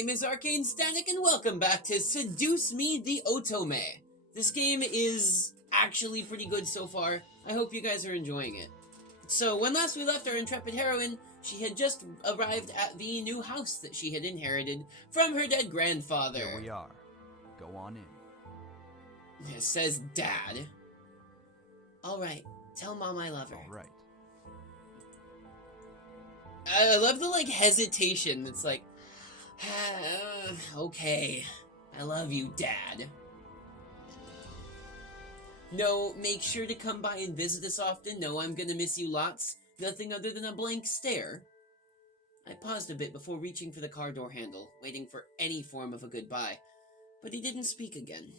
name is Arcane Static, and welcome back to Seduce Me the Otome. This game is actually pretty good so far. I hope you guys are enjoying it. So, when last we left our intrepid heroine, she had just arrived at the new house that she had inherited from her dead grandfather. Here we are. Go on in. It says Dad. Alright, tell Mom I love her. Alright. I love the, hesitation. It's like, okay, I love you, Dad. No, make sure to come by and visit us often. No, I'm gonna miss you lots. Nothing other than a blank stare. I paused a bit before reaching for the car door handle, waiting for any form of a goodbye. But he didn't speak again.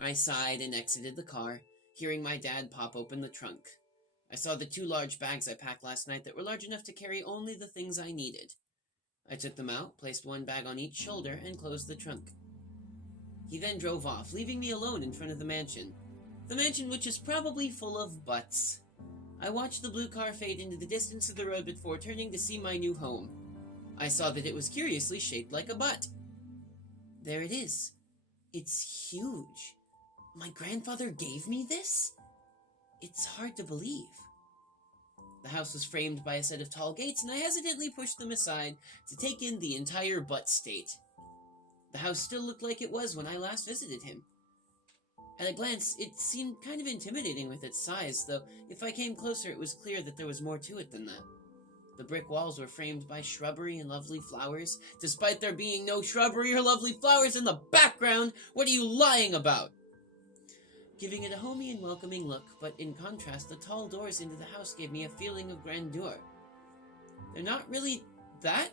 I sighed and exited the car, hearing my dad pop open the trunk. I saw the 2 large bags I packed last night that were large enough to carry only the things I needed. I took them out, placed one bag on each shoulder, and closed the trunk. He then drove off, leaving me alone in front of the mansion. The mansion which is probably full of butts. I watched the blue car fade into the distance of the road before turning to see my new home. I saw that it was curiously shaped like a butt. There it is. It's huge. My grandfather gave me this? It's hard to believe. The house was framed by a set of tall gates, and I hesitantly pushed them aside to take in the entire butt state. The house still looked like it was when I last visited him. At a glance, it seemed kind of intimidating with its size, though if I came closer it was clear that there was more to it than that. The brick walls were framed by shrubbery and lovely flowers. Despite there being no shrubbery or lovely flowers in the background, what are you lying about? Giving it a homey and welcoming look, but in contrast, the tall doors into the house gave me a feeling of grandeur. They're not really that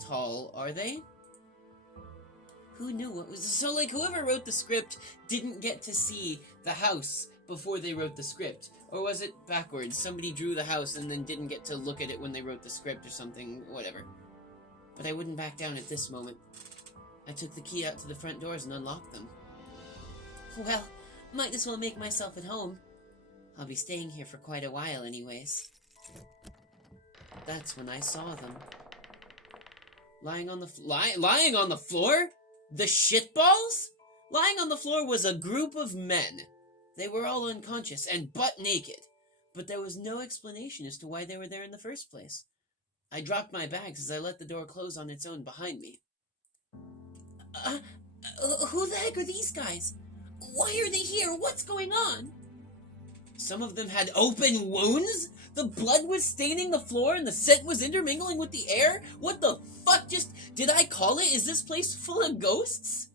tall, are they? Who knew what was... So, whoever wrote the script didn't get to see the house before they wrote the script. Or was it backwards? Somebody drew the house and then didn't get to look at it when they wrote the script or something, whatever. But I wouldn't back down at this moment. I took the key out to the front doors and unlocked them. Well, might as well make myself at home. I'll be staying here for quite a while anyways. That's when I saw them. Lying on the floor? The shitballs? Lying on the floor was a group of men. They were all unconscious and butt naked, but there was no explanation as to why they were there in the first place. I dropped my bags as I let the door close on its own behind me. Who the heck are these guys? Why are they here? What's going on? Some of them had open wounds? The blood was staining the floor and the scent was intermingling with the air? What the fuck did I call it? Is this place full of ghosts?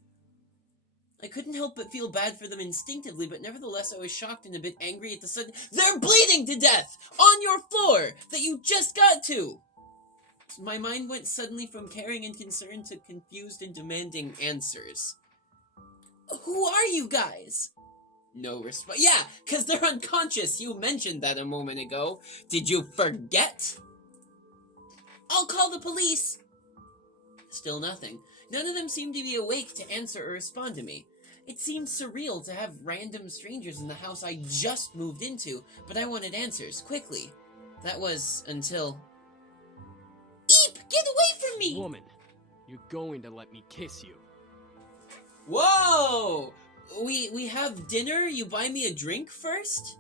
I couldn't help but feel bad for them instinctively, but nevertheless I was shocked and a bit angry at the sudden— They're bleeding to death! On your floor! That you just got to! My mind went suddenly from caring and concern to confused and demanding answers. Who are you guys? No response. Yeah, because they're unconscious. You mentioned that a moment ago. Did you forget? I'll call the police. Still nothing. None of them seemed to be awake to answer or respond to me. It seemed surreal to have random strangers in the house I just moved into, but I wanted answers, quickly. That was until... Eep! Get away from me! Woman, you're going to let me kiss you. Whoa! We have dinner? You buy me a drink first?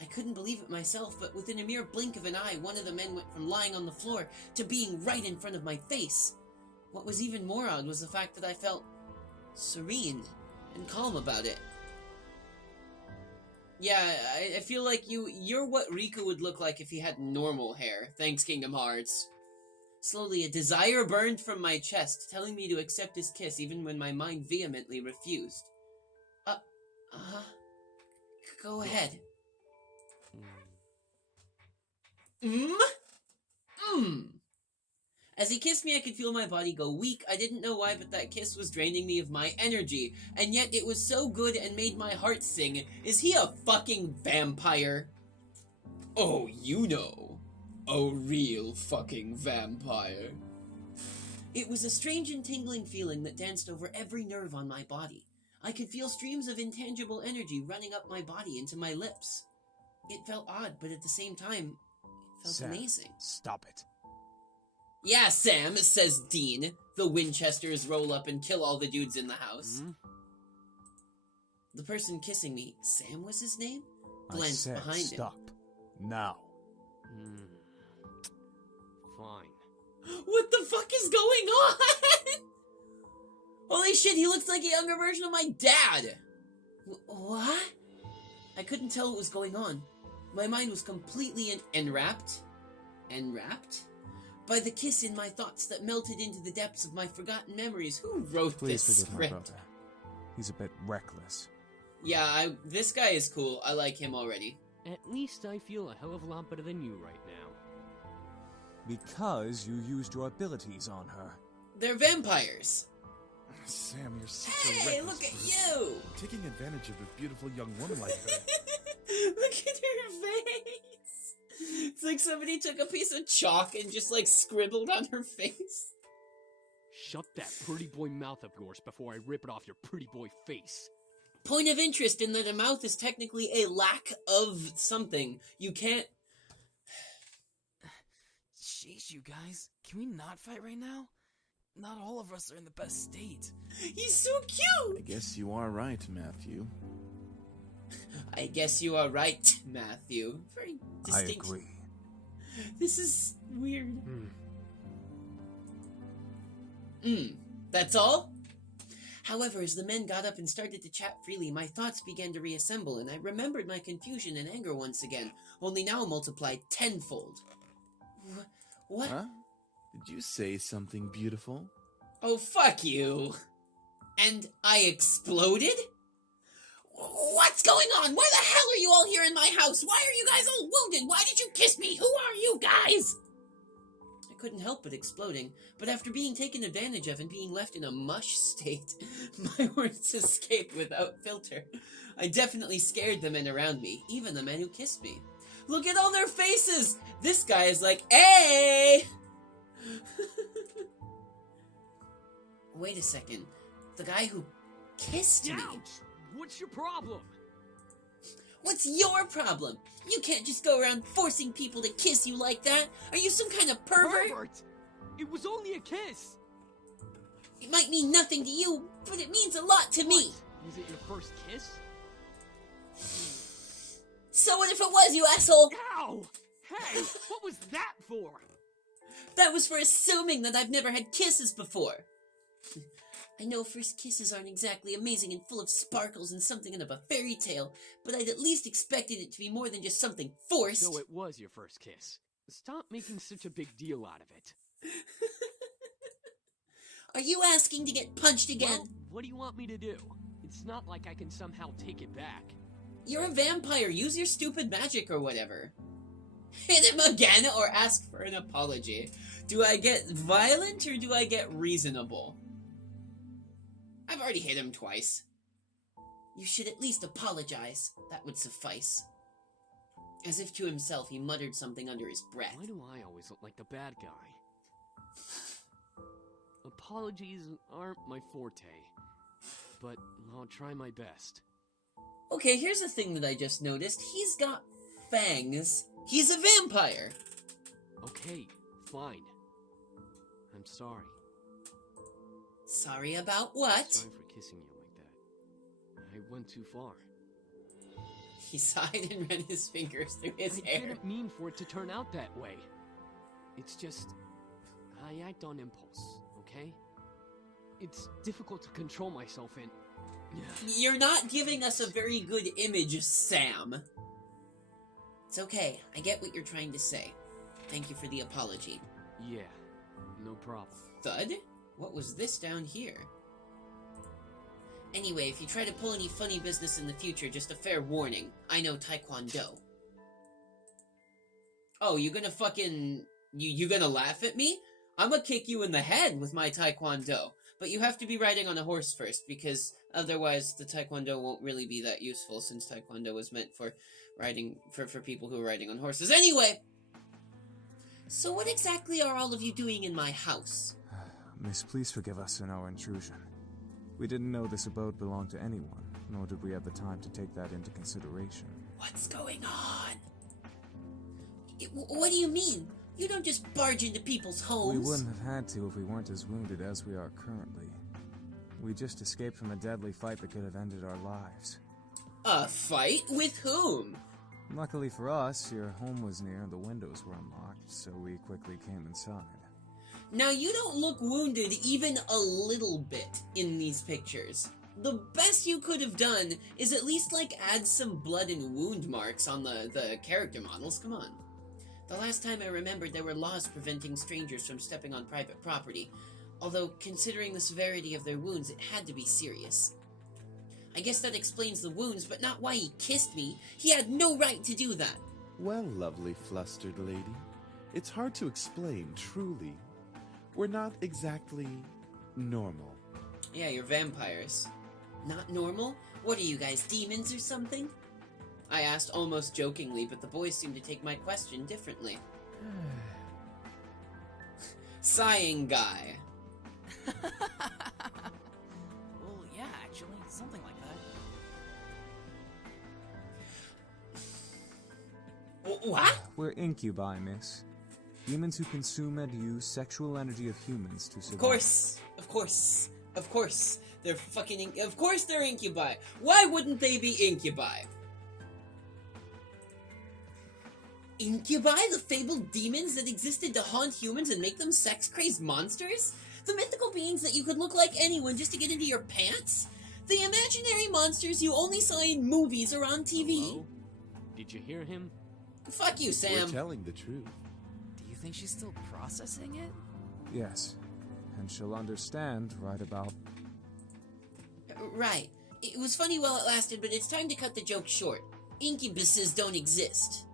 I couldn't believe it myself, but within a mere blink of an eye, one of the men went from lying on the floor to being right in front of my face. What was even more odd was the fact that I felt serene and calm about it. Yeah, I feel like you're what Riku would look like if he had normal hair. Thanks, Kingdom Hearts. Slowly, a desire burned from my chest, telling me to accept his kiss even when my mind vehemently refused. Go ahead. As he kissed me, I could feel my body go weak. I didn't know why, but that kiss was draining me of my energy. And yet it was so good and made my heart sing. Is he a fucking vampire? Oh, you know. A real fucking vampire. It was a strange and tingling feeling that danced over every nerve on my body. I could feel streams of intangible energy running up my body into my lips. It felt odd, but at the same time, it felt Sam, amazing. Stop it. Yeah, Sam, says Dean. The Winchesters roll up and kill all the dudes in the house. Hmm? The person kissing me, Sam was his name? I Glanced said behind him. stop. Now. Hmm. Fine. What the fuck is going on? Holy shit, he looks like a younger version of my dad. What? I couldn't tell what was going on. My mind was completely enwrapped by the kiss in my thoughts that melted into the depths of my forgotten memories. Who wrote Please this forgive my script? brother. He's a bit reckless. Yeah, this guy is cool. I like him already. At least I feel a hell of a lot better than you right now. Because you used your abilities on her. They're vampires. Sam, you're such a Hey, reckless look at person. you! Taking advantage of a beautiful young woman like her. Look at her face! It's like somebody took a piece of chalk and just like scribbled on her face. Shut that pretty boy mouth of yours before I rip it off your pretty boy face. Point of interest in that a mouth is technically a lack of something. You can't... Sheesh, you guys. Can we not fight right now? Not all of us are in the best state. He's so cute! I guess you are right, Matthew. I guess you are right, Matthew. Very I distinct. agree. This is weird. Hmm. That's all? However, as the men got up and started to chat freely, my thoughts began to reassemble, and I remembered my confusion and anger once again, only now multiplied tenfold. What? Huh? Did you say something beautiful? Oh, fuck you. And I exploded? What's going on? Why the hell are you all here in my house? Why are you guys all wounded? Why did you kiss me? Who are you guys? I couldn't help but exploding, but after being taken advantage of and being left in a mush state, my words escaped without filter. I definitely scared the men around me, even the men who kissed me. Look at all their faces! This guy is like, hey! Wait a second. The guy who kissed me? Ouch! What's your problem? What's your problem? You can't just go around forcing people to kiss you like that. Are you some kind of pervert? It was only a kiss! It might mean nothing to you, but it means a lot to me. What? Was it your first kiss? So what if it was, you asshole? Ow! Hey, what was that for? That was for assuming that I've never had kisses before. I know first kisses aren't exactly amazing and full of sparkles and something out of a fairy tale, but I'd at least expected it to be more than just something forced. So it was your first kiss. Stop making such a big deal out of it. Are you asking to get punched again? Well, what do you want me to do? It's not like I can somehow take it back. You're a vampire. Use your stupid magic or whatever. Hit him again or ask for an apology. Do I get violent or do I get reasonable? I've already hit him twice. You should at least apologize. That would suffice. As if to himself, he muttered something under his breath. Why do I always look like the bad guy? Apologies aren't my forte, but I'll try my best. Okay, here's a thing that I just noticed. He's got fangs. He's a vampire. Okay, fine. I'm sorry. Sorry about what? Sorry for kissing you like that. I went too far. He sighed and ran his fingers through his I hair. didn't mean for it to turn out that way. It's just... I act on impulse, okay? It's difficult to control myself and... You're not giving us a very good image, Sam. It's okay. I get what you're trying to say. Thank you for the apology. Yeah, no problem. Thud? What was this down here? Anyway, if you try to pull any funny business in the future, just a fair warning. I know Taekwondo. Oh, you gonna fucking... You gonna laugh at me? I'm gonna kick you in the head with my Taekwondo. But you have to be riding on a horse first, because otherwise the Taekwondo won't really be that useful, since Taekwondo was meant for riding... for people who are riding on horses. Anyway! So what exactly are all of you doing in my house? Miss, please forgive us in our intrusion. We didn't know this abode belonged to anyone, nor did we have the time to take that into consideration. What's going on? What do you mean? You don't just barge into people's homes. We wouldn't have had to if we weren't as wounded as we are currently. We just escaped from a deadly fight that could have ended our lives. A fight? With whom? Luckily for us, your home was near and the windows were unlocked, so we quickly came inside. Now, you don't look wounded even a little bit in these pictures. The best you could have done is at least, add some blood and wound marks on the character models. Come on. The last time I remembered, there were laws preventing strangers from stepping on private property. Although, considering the severity of their wounds, it had to be serious. I guess that explains the wounds, but not why he kissed me. He had no right to do that. Well, lovely flustered lady, it's hard to explain, truly. We're not exactly normal. Yeah, you're vampires. Not normal? What are you guys, demons or something? I asked almost jokingly, but the boys seemed to take my question differently. Sighing guy. Well, yeah, actually, something like that. What? We're incubi, miss. Demons who consume and use sexual energy of humans to survive. Of course. They're fucking of course they're incubi. Why wouldn't they be incubi? Incubi? The fabled demons that existed to haunt humans and make them sex-crazed monsters? The mythical beings that you could look like anyone just to get into your pants? The imaginary monsters you only saw in movies or on TV? Hello? Did you hear him? Fuck you, We're Sam. telling the truth. Do you think she's still processing it? Yes. And she'll understand right about... Right. It was funny while it lasted, but it's time to cut the joke short. Incubuses don't exist.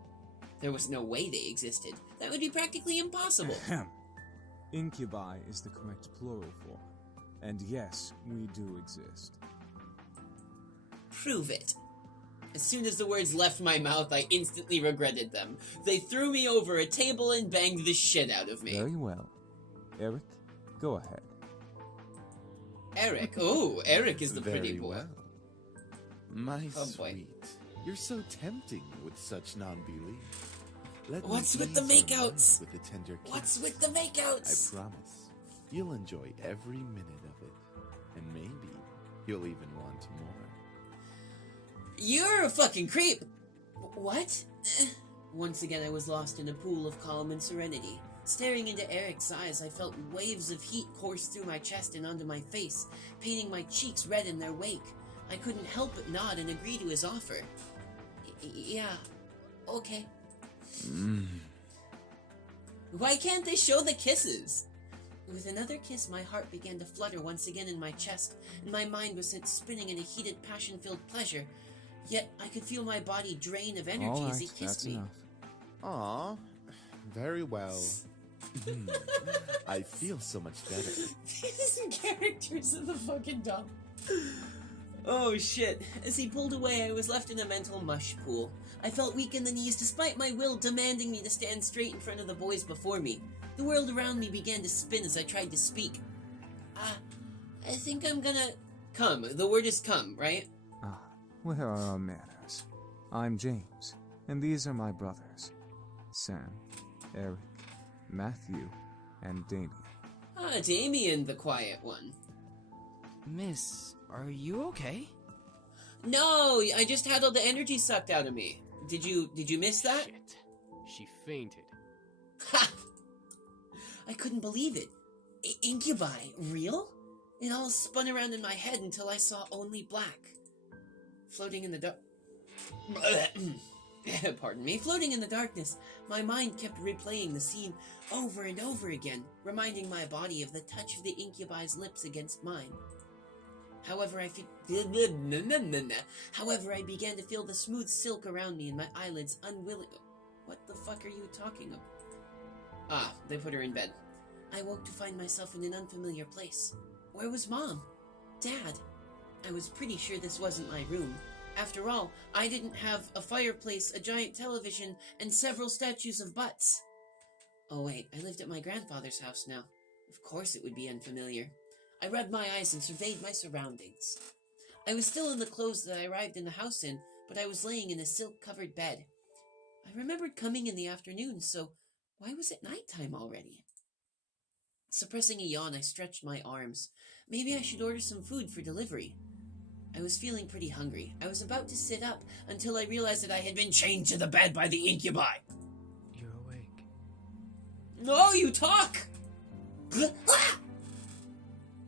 There was no way they existed. That would be practically impossible. Incubi is the correct plural form. And yes, we do exist. Prove it. As soon as the words left my mouth, I instantly regretted them. They threw me over a table and banged the shit out of me. Very well. Eric, go ahead. Eric. Oh, Eric is the pretty Very boy. well. My Oh, boy. sweet, you're so tempting with such non-belief. Let me What's with the ease your makeouts? mind with a tender kiss. What's with the I makeouts? promise, you'll enjoy every minute of it, and maybe you'll even want more. You're a fucking creep. What? Once again, I was lost in a pool of calm and serenity. Staring into Eric's eyes, I felt waves of heat course through my chest and onto my face, painting my cheeks red in their wake. I couldn't help but nod and agree to his offer. Yeah, okay. Why can't they show the kisses? With another kiss, my heart began to flutter once again in my chest, and my mind was sent spinning in a heated, passion-filled pleasure. Yet I could feel my body drain of energy All as he right, kissed that's me. enough. Aw, very well. I feel so much better. These characters are the fucking dumb. Oh shit. As he pulled away, I was left in a mental mush pool. I felt weak in the knees despite my will demanding me to stand straight in front of the boys before me. The world around me began to spin as I tried to speak. I think I'm gonna... Come. The word is come, right? Ah, where are our manners? I'm James, and these are my brothers. Sam, Eric, Matthew, and Damien. Ah, Damien, the quiet one. Miss, are you okay? No, I just had all the energy sucked out of me. Did you miss that? Shit. She fainted. Ha! I couldn't believe it. Incubi, real? It all spun around in my head until I saw only black. Floating in the dark... Pardon me. Floating in the darkness, my mind kept replaying the scene over and over again, reminding my body of the touch of the incubi's lips against mine. However, I began to feel the smooth silk around me and my eyelids unwilling... What the fuck are you talking about? Ah, they put her in bed. I woke to find myself in an unfamiliar place. Where was Mom? Dad? I was pretty sure this wasn't my room. After all, I didn't have a fireplace, a giant television, and several statues of butts. Oh wait, I lived at my grandfather's house now. Of course it would be unfamiliar. I rubbed my eyes and surveyed my surroundings. I was still in the clothes that I arrived in the house in, but I was laying in a silk-covered bed. I remembered coming in the afternoon, so Why was it nighttime already? Suppressing a yawn, I stretched my arms. Maybe I should order some food for delivery. I was feeling pretty hungry. I was about to sit up until I realized that I had been chained to the bed by the incubi. You're awake. No, you talk!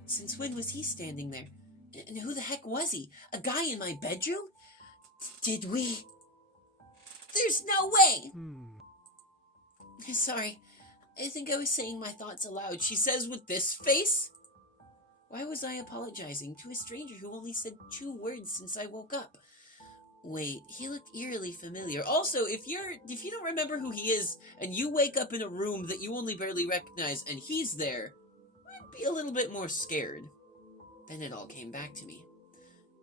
Since when was he standing there? And who the heck was he? A guy in my bedroom? Did we... There's no way! Sorry, I think I was saying my thoughts aloud. She says with this face? Why was I apologizing to a stranger who only said 2 words since I woke up? Wait, he looked eerily familiar. Also, if you don't remember who he is, and you wake up in a room that you only barely recognize, and he's there, I'd be a little bit more scared. Then it all came back to me.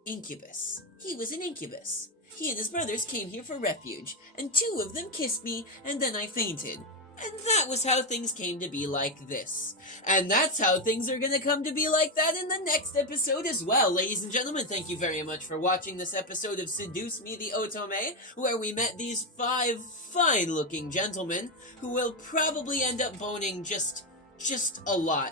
Incubus. He was an incubus. He and his brothers came here for refuge, and 2 of them kissed me, and then I fainted. And that was how things came to be like this. And that's how things are gonna come to be like that in the next episode as well. Ladies and gentlemen, thank you very much for watching this episode of Seduce Me the Otome, where we met these 5 fine-looking gentlemen who will probably end up boning just a lot.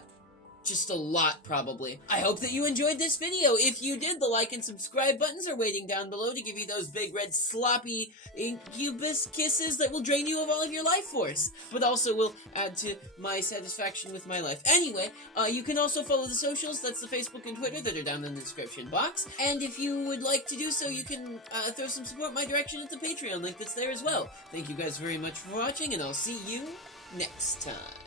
Just a lot, probably. I hope that you enjoyed this video. If you did, the like and subscribe buttons are waiting down below to give you those big red sloppy incubus kisses that will drain you of all of your life force, but also will add to my satisfaction with my life. Anyway, you can also follow the socials. That's the Facebook and Twitter that are down in the description box. And if you would like to do so, you can throw some support my direction at the Patreon link that's there as well. Thank you guys very much for watching, and I'll see you next time.